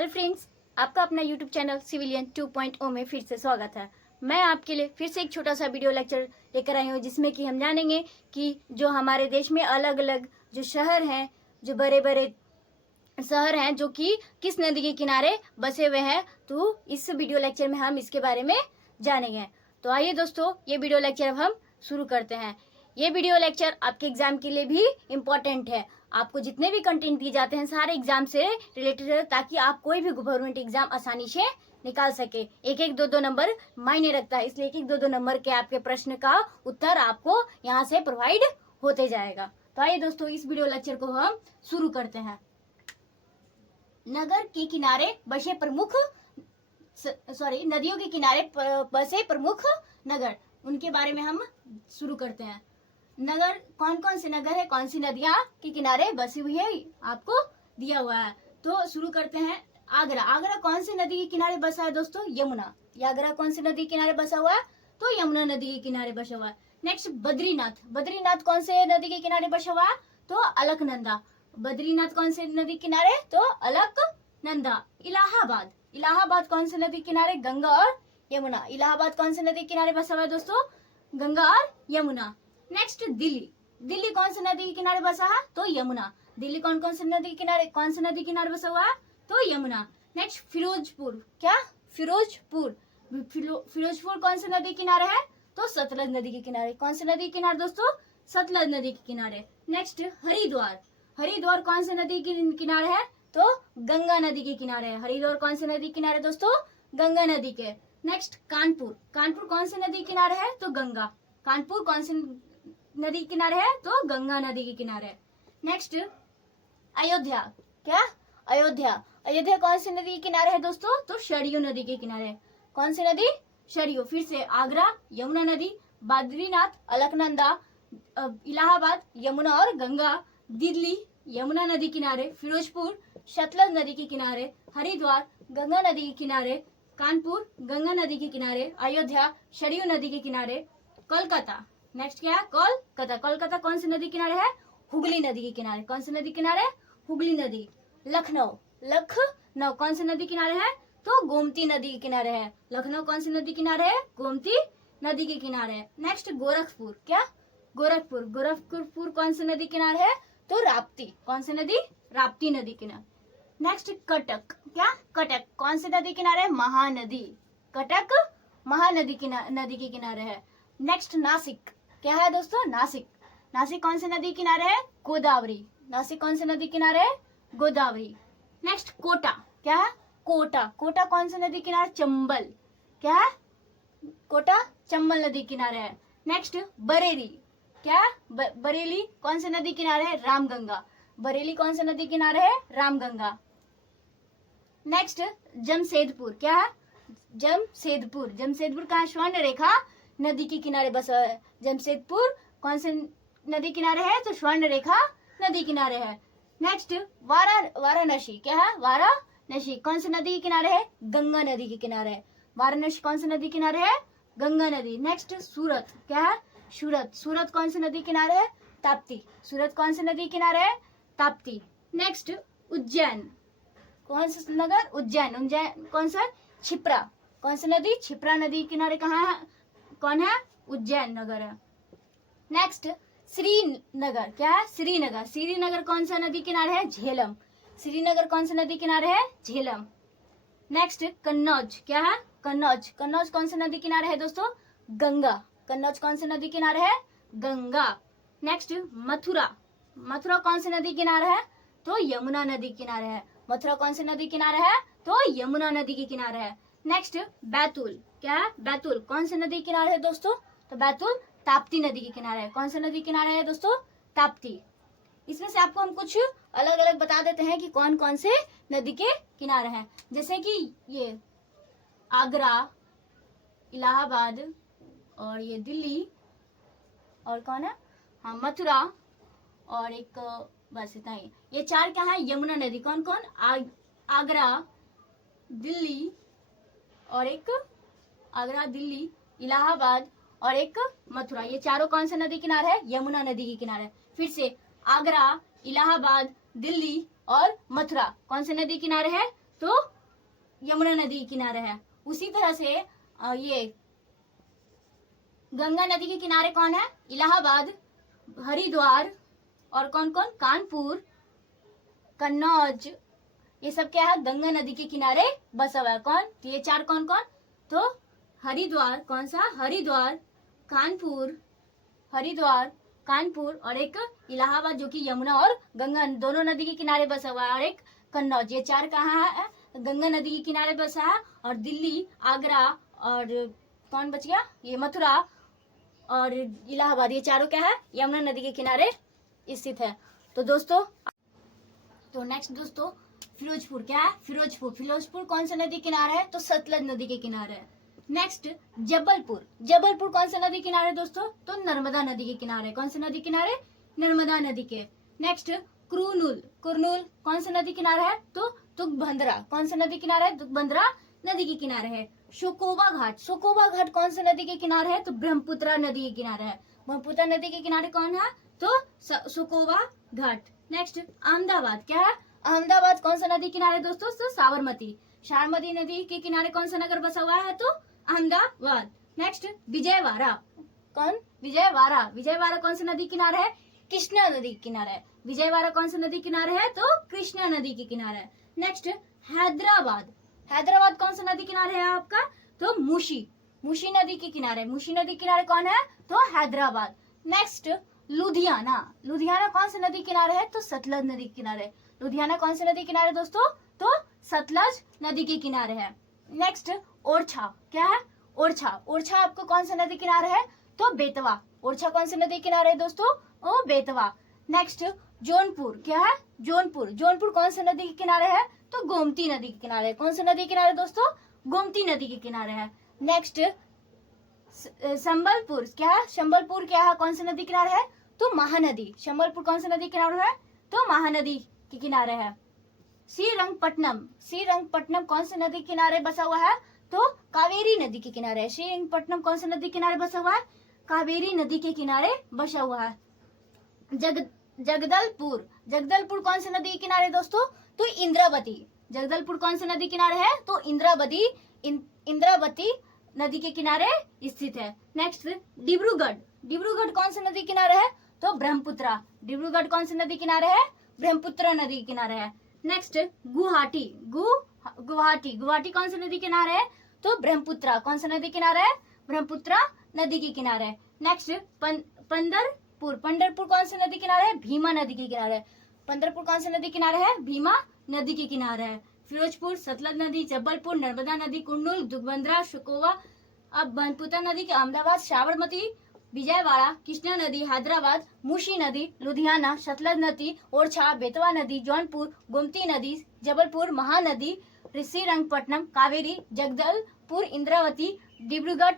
Hello friends, आपका अपना YouTube channel civilian 2.0 में फिर से स्वागत है। मैं आपके लिए फिर से एक छोटा सा वीडियो लेक्चर लेकर आई हूँ, जिसमें कि हम जानेंगे कि जो हमारे देश में अलग अलग जो शहर हैं, जो बड़े बड़े शहर हैं, जो कि किस नदी के किनारे बसे हुए हैं। तो इस वीडियो लेक्चर में हम इसके बारे में जानेंगे। तो आइए दोस्तों, ये वीडियो लेक्चर अब हम शुरू करते हैं। ये वीडियो लेक्चर आपके एग्जाम के लिए भी इम्पोर्टेंट है। आपको जितने भी कंटेंट दिए जाते हैं सारे एग्जाम से रिलेटेड है, ताकि आप कोई भी गवर्नमेंट एग्जाम आसानी से निकाल सके। एक एक दो नंबर मायने रखता है, इसलिए एक एक दो नंबर के आपके प्रश्न का उत्तर आपको यहाँ से प्रोवाइड होते जाएगा। तो आइए दोस्तों, इस वीडियो लेक्चर को हम शुरू करते हैं। नगर के किनारे बसे प्रमुख नदियों के किनारे बसे प्रमुख नगर, उनके बारे में हम शुरू करते हैं। नगर कौन कौन से नगर है, कौन सी नदियां के किनारे बसी हुई है, आपको दिया हुआ है। तो शुरू करते हैं। आगरा, आगरा कौन सी नदी के किनारे बसा है दोस्तों? यमुना। आगरा कौन सी नदी के किनारे बसा हुआ है? तो यमुना नदी के किनारे बसा हुआ है। नेक्स्ट बद्रीनाथ, बद्रीनाथ कौन से नदी के किनारे बसा हुआ है? तो अलकनंदा। बद्रीनाथ कौन से नदी किनारे? तो अलकनंदा। इलाहाबाद, इलाहाबाद कौन से नदी किनारे? गंगा और यमुना। इलाहाबाद कौन से नदी किनारे बसा हुआ है दोस्तों? गंगा और यमुना। नेक्स्ट दिल्ली, दिल्ली कौन सी नदी के किनारे बसा है? तो यमुना। दिल्ली कौन कौन सी नदी किनारे, कौन सी नदी किनारे बसा हुआ है? तो यमुना। नेक्स्ट फिरोजपुर, क्या? फिरोजपुर। फिरोजपुर कौन सी नदी किनारे है? तो सतलज नदी के किनारे। कौन सी नदी के किनारे दोस्तों? सतलज नदी के किनारे। नेक्स्ट हरिद्वार, हरिद्वार कौन सी नदी के किनारे है? तो गंगा नदी के किनारे है। हरिद्वार कौन सी नदी किनारे दोस्तों? गंगा नदी के। नेक्स्ट कानपुर, कानपुर कौन सी नदी किनारे है? तो गंगा। कानपुर कौन सी नदी किनारे है? तो गंगा नदी के किनारे। नेक्स्ट अयोध्या, क्या? अयोध्या, अयोध्या कौन सी नदी के किनारे है दोस्तों? तो सरयू नदी के किनारे। कौन सी नदी? सरयू। फिर से आगरा, यमुना नदी, बद्रीनाथ, अलकनंदा, इलाहाबाद, यमुना और गंगा, दिल्ली, यमुना नदी किनारे, फिरोजपुर, सतलज नदी के किनारे, हरिद्वार, गंगा नदी के किनारे, कानपुर, गंगा नदी के किनारे, अयोध्या, सरयू नदी के किनारे, कोलकाता। नेक्स्ट क्या है? कोलकाता। कोलकाता कौन सी नदी किनारे है? हुगली नदी के किनारे। कौन सी नदी किनारे? हुगली नदी। लखनऊ, लखनऊ कौन सी नदी किनारे है? तो गोमती नदी के किनारे है। लखनऊ कौन सी नदी किनारे है? गोमती नदी के किनारे है। नेक्स्ट गोरखपुर, क्या? गोरखपुर, गोरखपुर कौन सी नदी किनारे है? तो राप्ती। कौन सी नदी? राप्ती नदी किनारे। नेक्स्ट कटक, क्या? कटक कौन सी नदी किनारे है? महानदी। कटक महानदी नदी के किनारे है। नेक्स्ट नासिक, क्या है दोस्तों? नासिक। नासिक कौन सी नदी किनारे है? गोदावरी। नासिक कौन सी नदी किनारे है? गोदावरी। नेक्स्ट कोटा, क्या है? कोटा। कोटा कौन सी नदी किनारे? चंबल। क्या है? कोटा चंबल नदी किनारे है। नेक्स्ट बरेली, क्या? बरेली कौन सी नदी किनारे है? रामगंगा। बरेली कौन सी नदी किनारे है? रामगंगा। नेक्स्ट जमशेदपुर, क्या है? जमशेदपुर। जमशेदपुर कहाँ? स्वर्ण रेखा नदी के किनारे बसा है। जमशेदपुर कौन से नदी किनारे है? तो स्वर्ण रेखा नदी किनारे है। नेक्स्ट वाराणसी, क्या है? वाराणसी कौन सी नदी के किनारे है? गंगा नदी के किनारे है। वाराणसी कौन सी नदी किनारे है? गंगा नदी। नेक्स्ट सूरत, क्या है? सूरत। सूरत कौन सी नदी किनारे है? ताप्ती। सूरत कौन सी नदी किनारे है? ताप्ती। नेक्स्ट उज्जैन, कौन सा नगर? उज्जैन। उज्जैन कौन सा? छिप्रा। कौन सी नदी? छिप्रा नदी किनारे कहाँ है? कौन है? उज्जैन नगर है। नेक्स्ट श्रीनगर, क्या है? श्रीनगर। श्रीनगर कौन सा नदी किनारे है? झेलम। श्रीनगर कौन सा नदी किनारे है? झेलम। नेक्स्ट कन्नौज, क्या है? कन्नौज। कन्नौज कौन सा नदी किनारे है दोस्तों? गंगा। कन्नौज कौन सा नदी किनारे है? गंगा। नेक्स्ट मथुरा, मथुरा कौन सी नदी किनारे है? तो यमुना नदी किनारे है। मथुरा कौन सी नदी किनारे है? तो यमुना नदी के किनारे है। नेक्स्ट बैतूल, क्या है? बैतूल कौन सी नदी किनारे है दोस्तों? तो बैतूल ताप्ती नदी के किनारे है। कौन सा नदी किनारे है दोस्तों? ताप्ती। इसमें से आपको हम कुछ अलग अलग बता देते हैं कि कौन कौन से नदी के किनारे हैं। जैसे कि ये आगरा, इलाहाबाद, और ये दिल्ली, और कौन है? हाँ, मथुरा, और एक बस इतना ही। ये चार क्या है? यमुना नदी। कौन कौन? आगरा, दिल्ली, और एक आगरा, दिल्ली, इलाहाबाद, और एक मथुरा। ये चारों कौन सा नदी किनारे है? यमुना नदी के किनारे। फिर से आगरा, इलाहाबाद, दिल्ली और मथुरा कौन से नदी किनारे है? तो यमुना नदी के किनारे है। उसी तरह से ये गंगा नदी के किनारे कौन है? इलाहाबाद, हरिद्वार और कौन कौन? कानपुर, कन्नौज, ये सब क्या है? गंगा नदी के किनारे बसा हुआ है। कौन? तो ये चार कौन कौन? तो हरिद्वार, कौन सा? हरिद्वार, कानपुर और एक इलाहाबाद जो कि यमुना और गंगा दोनों नदी के किनारे बसा हुआ है, और एक कन्नौज। ये चार कहाँ है? गंगा नदी के किनारे बसा है। और दिल्ली, आगरा और कौन बच गया? ये मथुरा और इलाहाबाद, ये चारों क्या है? यमुना नदी के किनारे स्थित है। तो दोस्तों, तो नेक्स्ट दोस्तों, फिरोजपुर क्या है? फिरोजपुर कौन सा नदी किनारा है? तो सतलज नदी के किनारे है। नेक्स्ट जबलपुर कौन सा नदी किनारे दोस्तों? तो नर्मदा नदी के किनारे। कौन सा नदी किनारे? नर्मदा नदी के। नेक्स्ट कुरनूल कौन सा नदी किनारा है? तो तुंगभद्रा। कौन सा नदी किनारा है? तुंगभद्रा नदी के किनारे है। शोकोबा घाट कौन सा नदी के किनारे है? तो ब्रह्मपुत्र नदी के किनारे है। ब्रह्मपुत्र नदी के किनारे कौन है? तो शोकोबा घाट। नेक्स्ट अहमदाबाद क्या है? अहमदाबाद कौन सा नदी किनारे दोस्तों? तो साबरमती नदी के किनारे कौन सा नगर बसा हुआ है? तो अहमदाबाद। नेक्स्ट विजयवाड़ा कौन सा नदी किनारे है? कृष्णा नदी के किनारे है। विजयवाड़ा कौन सा नदी किनारे है? तो कृष्णा नदी के किनारे है। नेक्स्ट हैदराबाद कौन सा नदी किनारे है आपका? तो मूसी नदी के किनारे। मूसी नदी के किनारे कौन है? तो हैदराबाद। नेक्स्ट लुधियाना कौन सा नदी किनारे है? तो सतलज नदी के किनारे। लुधियाना कौन सा नदी किनारे दोस्तों? तो सतलज नदी के किनारे है। नेक्स्ट ओरछा क्या है? ओरछा आपको कौन सा नदी किनारे है? तो बेतवा। ओरछा कौन सा नदी किनारे है दोस्तों? ओ बेतवा। नेक्स्ट जौनपुर क्या है? जौनपुर कौन सा नदी के किनारे है? तो गोमती नदी के किनारे। कौन सा नदी के किनारे दोस्तों? गोमती नदी के किनारे है। नेक्स्ट संबलपुर क्या है? कौन सा नदी किनारे है? तो महानदी। संबलपुर कौन सा नदी किनारे है? तो महानदी के किनारे है। श्रीरंगपट्टनम कौन सा नदी किनारे बसा हुआ है? तो कावेरी नदी के किनारे है। श्रीरंगपट्टनम कौन सा नदी किनारे बसा हुआ है? कावेरी नदी के किनारे बसा हुआ है। जगदलपुर कौन सा नदी के किनारे दोस्तों? तो इंद्रावती। जगदलपुर कौन सा नदी किनारे है? तो इंद्रावती नदी के किनारे स्थित है। नेक्स्ट डिब्रूगढ़ कौन सा नदी किनारे है? तो ब्रह्मपुत्र। डिब्रूगढ़ कौन सा नदी किनारे है? ब्रह्मपुत्र नदी के किनारे है। नेक्स्ट गुवाहाटी कौन सा नदी किनारे है? तो ब्रह्मपुत्र। कौन सा नदी किनारे है? ब्रह्मपुत्र नदी के किनारे है। नेक्स्ट पंढरपुर कौन सा नदी किनारे है? भीमा नदी के किनारे है। पंढरपुर कौन सा नदी किनारे है? भीमा नदी के किनारे है। फिरोजपुर, सतलज नदी, जबलपुर, नर्मदा नदी, कुर्नूल, तुंगभद्रा, शोकोबा, अब ब्रह्मपुत्र नदी के अहमदाबाद, साबरमती, विजयवाड़ा, कृष्णा नदी, हैदराबाद, मूसी नदी, लुधियाना, सतलज नदी, ओरछा, बेतवा नदी, जौनपुर, गोमती नदी, जबलपुर, महानदी, श्रीरंगपट्टनम, कावेरी, जगदलपुर, इंद्रावती, डिब्रूगढ़,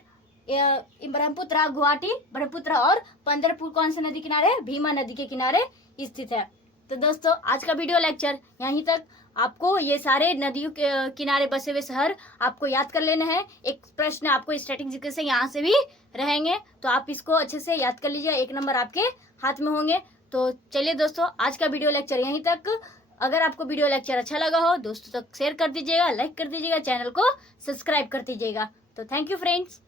ब्रह्मपुत्र, गुवाहाटी, ब्रह्मपुत्र और पंढरपुर कौन सा नदी किनारे है? भीमा नदी के किनारे स्थित है। तो दोस्तों, आज का वीडियो लेक्चर यहीं तक। आपको ये सारे नदियों के किनारे बसे हुए शहर आपको याद कर लेना है। एक प्रश्न आपको स्ट्रेटेजी से यहाँ से भी रहेंगे, तो आप इसको अच्छे से याद कर लीजिए। 1 नंबर आपके हाथ में होंगे। तो चलिए दोस्तों, आज का वीडियो लेक्चर यहीं तक। अगर आपको वीडियो लेक्चर अच्छा लगा हो, दोस्तों तक शेयर कर दीजिएगा, लाइक कर दीजिएगा, चैनल को सब्सक्राइब कर दीजिएगा। तो थैंक यू फ्रेंड्स।